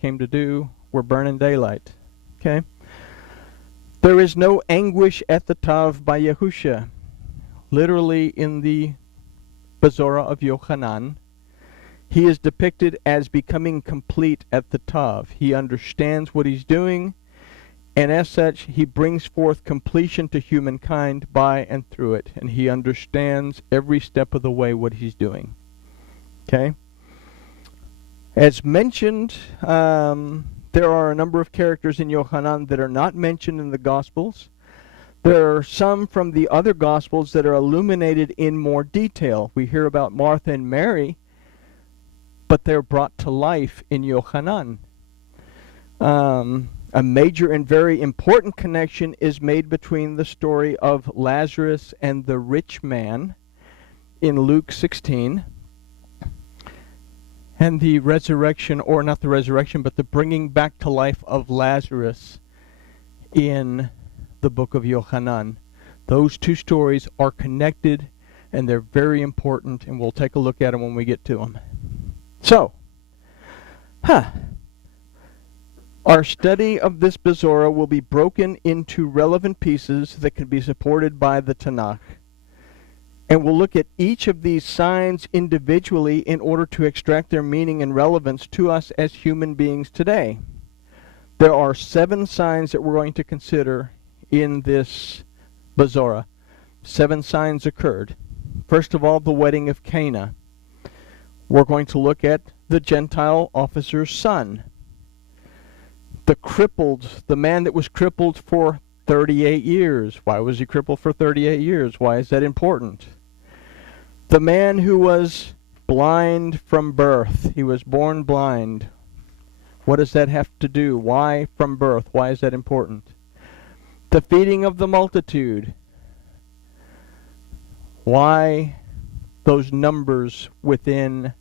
came to do were burn in daylight. Okay? There is no anguish at the Tav by Yahusha. Literally in the Besorah of Yochanan, he is depicted as becoming complete at the Tav. He understands what he's doing, and as such, he brings forth completion to humankind by and through it. And he understands every step of the way what he's doing. Okay? As mentioned, there are a number of characters in Yochanan that are not mentioned in the Gospels. There are some from the other Gospels that are illuminated in more detail. We hear about Martha and Mary, but they're brought to life in Yochanan. A major and very important connection is made between the story of Lazarus and the rich man in Luke 16 and the resurrection, or not the resurrection, but the bringing back to life of Lazarus in the book of Yochanan. Those two stories are connected, and they're very important, and we'll take a look at them when we get to them. So, our study of this Besorah will be broken into relevant pieces that can be supported by the Tanakh. And we'll look at each of these signs individually in order to extract their meaning and relevance to us as human beings today. There are 7 signs that we're going to consider in this Besorah. 7 signs occurred. First of all, the wedding of Cana. We're going to look at the Gentile officer's son. The man that was crippled for 38 years. Why was he crippled for 38 years? Why is that important? The man who was blind from birth. He was born blind. What does that have to do? Why from birth? Why is that important? The feeding of the multitude. Why those numbers within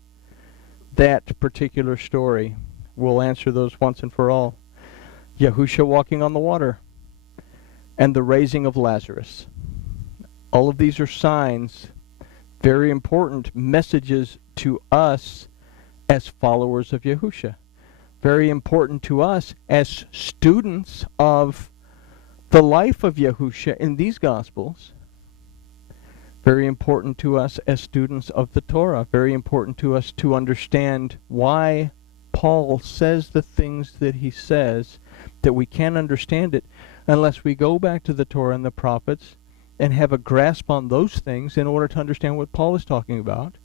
that particular story? We'll answer those once and for all. Yahusha walking on the water, and the raising of Lazarus. All of these are signs, very important messages to us as followers of Yahusha. Very important to us as students of the life of Yahusha in these Gospels. Very important to us as students of the Torah. Very important to us to understand why Paul says the things that he says, that we can't understand it unless we go back to the Torah and the prophets and have a grasp on those things in order to understand what Paul is talking about.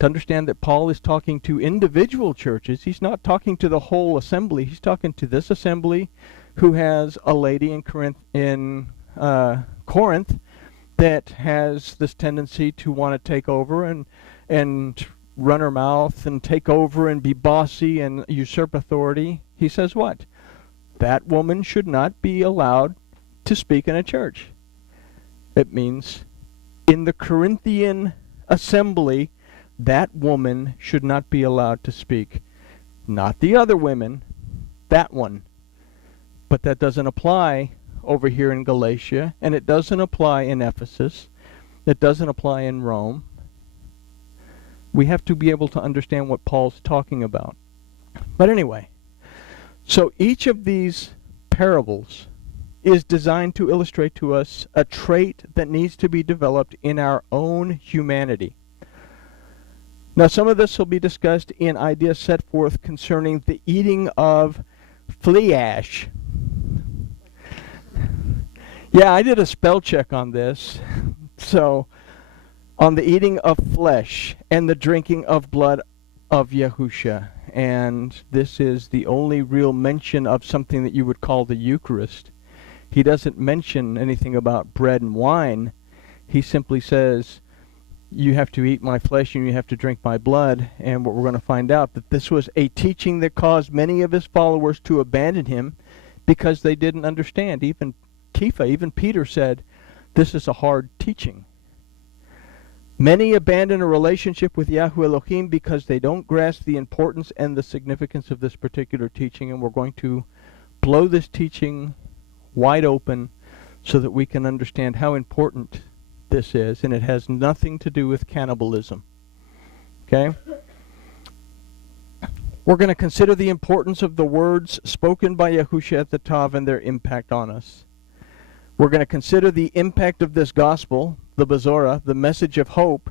To understand that Paul is talking to individual churches. He's not talking to the whole assembly. He's talking to this assembly who has a lady in Corinth that has this tendency to want to take over and run her mouth and take over and be bossy and usurp authority. He says what? That woman should not be allowed to speak in a church. It means in the Corinthian assembly, that woman should not be allowed to speak. Not the other women, that one. But that doesn't apply over here in Galatia, and it doesn't apply in Ephesus. It doesn't apply in Rome. We have to be able to understand what Paul's talking about. But anyway, so each of these parables is designed to illustrate to us a trait that needs to be developed in our own humanity. Now, some of this will be discussed in ideas set forth concerning the eating of flesh. Yeah, I did a spell check on this. So, on the eating of flesh and the drinking of blood of Yahusha. And this is the only real mention of something that you would call the Eucharist. He doesn't mention anything about bread and wine. He simply says, you have to eat my flesh and you have to drink my blood. And what we're going to find out, that this was a teaching that caused many of his followers to abandon him because they didn't understand. Even Kepha, even Peter said, this is a hard teaching. Many abandon a relationship with Yahweh Elohim because they don't grasp the importance and the significance of this particular teaching, and we're going to blow this teaching wide open so that we can understand how important this is, and it has nothing to do with cannibalism. Okay? We're going to consider the importance of the words spoken by Yahusha at the Tav and their impact on us. We're going to consider the impact of this gospel, the Besorah, the message of hope,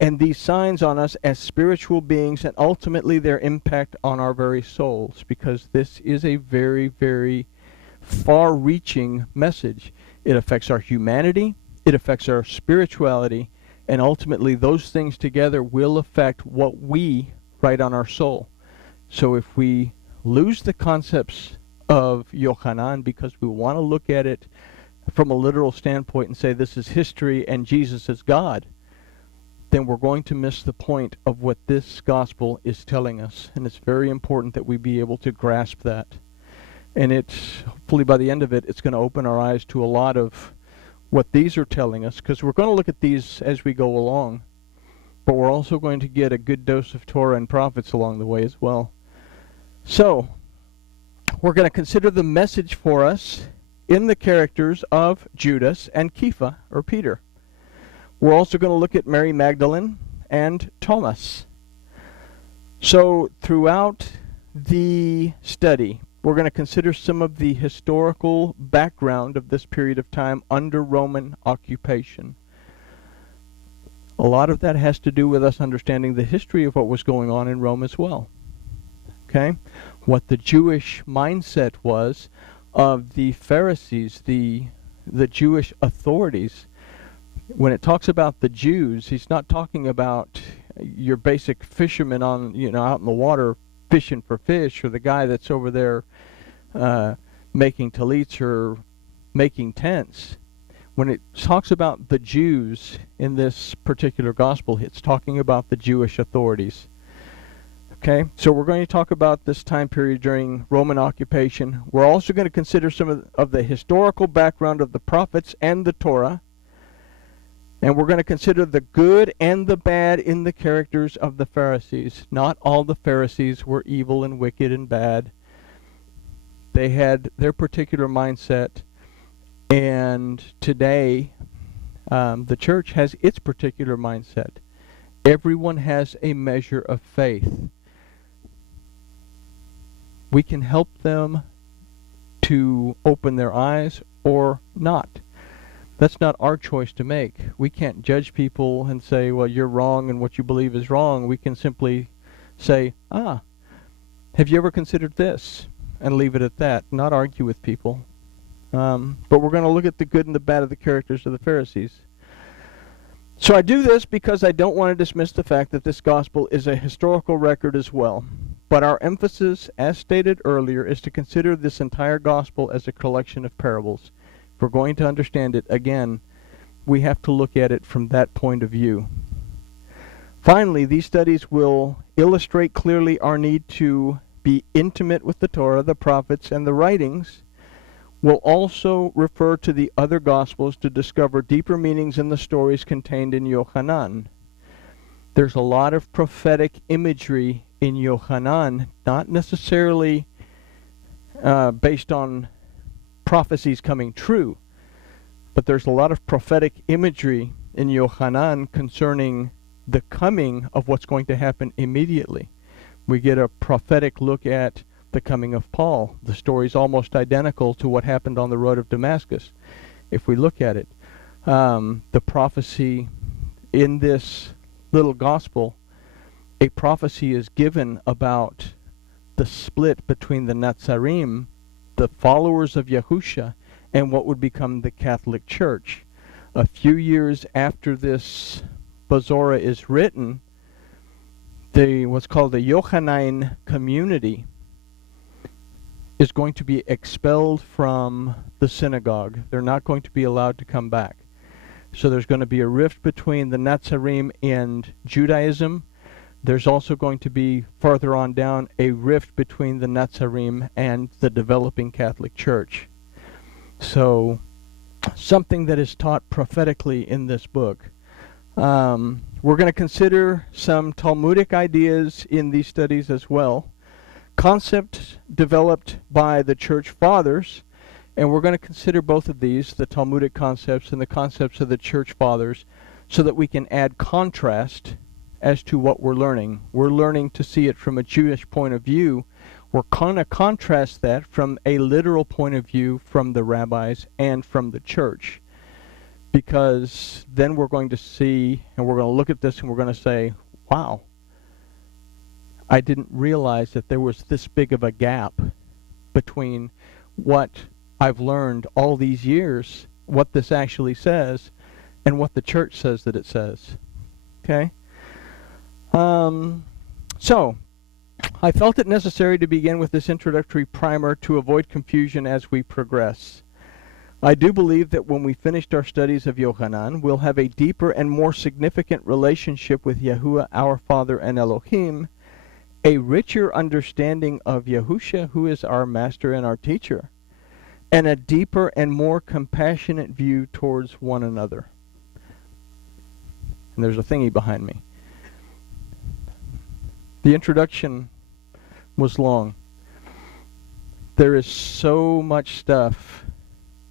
and these signs on us as spiritual beings, and ultimately their impact on our very souls, because this is a very, very far-reaching message. It affects our humanity, it affects our spirituality, and ultimately those things together will affect what we write on our soul. So if we lose the concepts of Yochanan because we want to look at it from a literal standpoint and say this is history and Jesus is God, then we're going to miss the point of what this gospel is telling us. And it's very important that we be able to grasp that. And it's, hopefully by the end of it, it's going to open our eyes to a lot of what these are telling us, because we're going to look at these as we go along. But we're also going to get a good dose of Torah and prophets along the way as well. So, we're going to consider the message for us in the characters of Judas and Kepha, or Peter. We're also going to look at Mary Magdalene and Thomas. So, throughout the study, we're going to consider some of the historical background of this period of time under Roman occupation. A lot of that has to do with us understanding the history of what was going on in Rome as well. Okay? What the Jewish mindset was of the Pharisees, the Jewish authorities. When it talks about the Jews, he's not talking about your basic fisherman on, out in the water fishing for fish, or the guy that's over there making tallits or making tents. When it talks about the Jews in this particular gospel, it's talking about the Jewish authorities. Okay, so we're going to talk about this time period during Roman occupation. We're also going to consider some of the historical background of the prophets and the Torah. And we're going to consider the good and the bad in the characters of the Pharisees. Not all the Pharisees were evil and wicked and bad. They had their particular mindset. And today, the church has its particular mindset. Everyone has a measure of faith. We can help them to open their eyes or not. That's not our choice to make. We can't judge people and say, well, you're wrong and what you believe is wrong. We can simply say, have you ever considered this? And leave it at that, not argue with people. But we're going to look at the good and the bad of the characters of the Pharisees. So I do this because I don't want to dismiss the fact that this gospel is a historical record as well. But our emphasis, as stated earlier, is to consider this entire gospel as a collection of parables. If we're going to understand it, again, we have to look at it from that point of view. Finally, these studies will illustrate clearly our need to be intimate with the Torah, the prophets, and the writings. We'll also refer to the other Gospels to discover deeper meanings in the stories contained in Yochanan. There's a lot of prophetic imagery in Yochanan, not necessarily based on prophecies coming true, but there's a lot of prophetic imagery in Yochanan concerning the coming of what's going to happen immediately. We get a prophetic look at the coming of Paul. The story's almost identical to what happened on the road of Damascus, if we look at it. The prophecy in this little gospel, a prophecy is given about the split between the Nazarim, the followers of Yahusha, and what would become the Catholic Church. A few years after this Besorah is written, what's called the Yochanan community is going to be expelled from the synagogue. They're not going to be allowed to come back. So there's going to be a rift between the Nazarim and Judaism. There's also going to be, farther on down, a rift between the Nazarim and the developing Catholic Church. So, something that is taught prophetically in this book. We're going to consider some Talmudic ideas in these studies as well. Concepts developed by the Church Fathers, and we're going to consider both of these, the Talmudic concepts and the concepts of the Church Fathers, so that we can add contrast as to what we're learning. We're learning to see it from a Jewish point of view. We're going to contrast that from a literal point of view from the rabbis and from the church. Because then we're going to see, and we're going to look at this and we're going to say, wow, I didn't realize that there was this big of a gap between what I've learned all these years, what this actually says, and what the church says that it says. Okay? So, I felt it necessary to begin with this introductory primer to avoid confusion as we progress. I do believe that when we finished our studies of Yochanan, we'll have a deeper and more significant relationship with Yahuwah, our Father and Elohim, a richer understanding of Yahusha, who is our master and our teacher, and a deeper and more compassionate view towards one another. And there's a thingy behind me. The introduction was long. There is so much stuff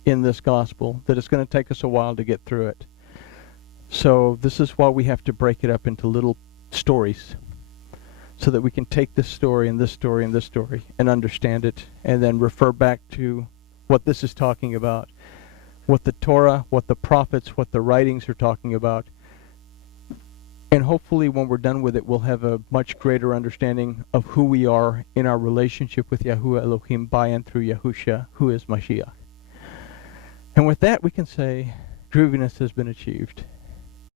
in this gospel that it's going to take us a while to get through it. So this is why we have to break it up into little stories, so that we can take this story and this story and this story and understand it, and then refer back to what this is talking about, what the Torah, what the prophets, what the writings are talking about. And hopefully when we're done with it, we'll have a much greater understanding of who we are in our relationship with Yahuwah Elohim by and through Yahusha, who is Mashiach. And with that, we can say grooviness has been achieved.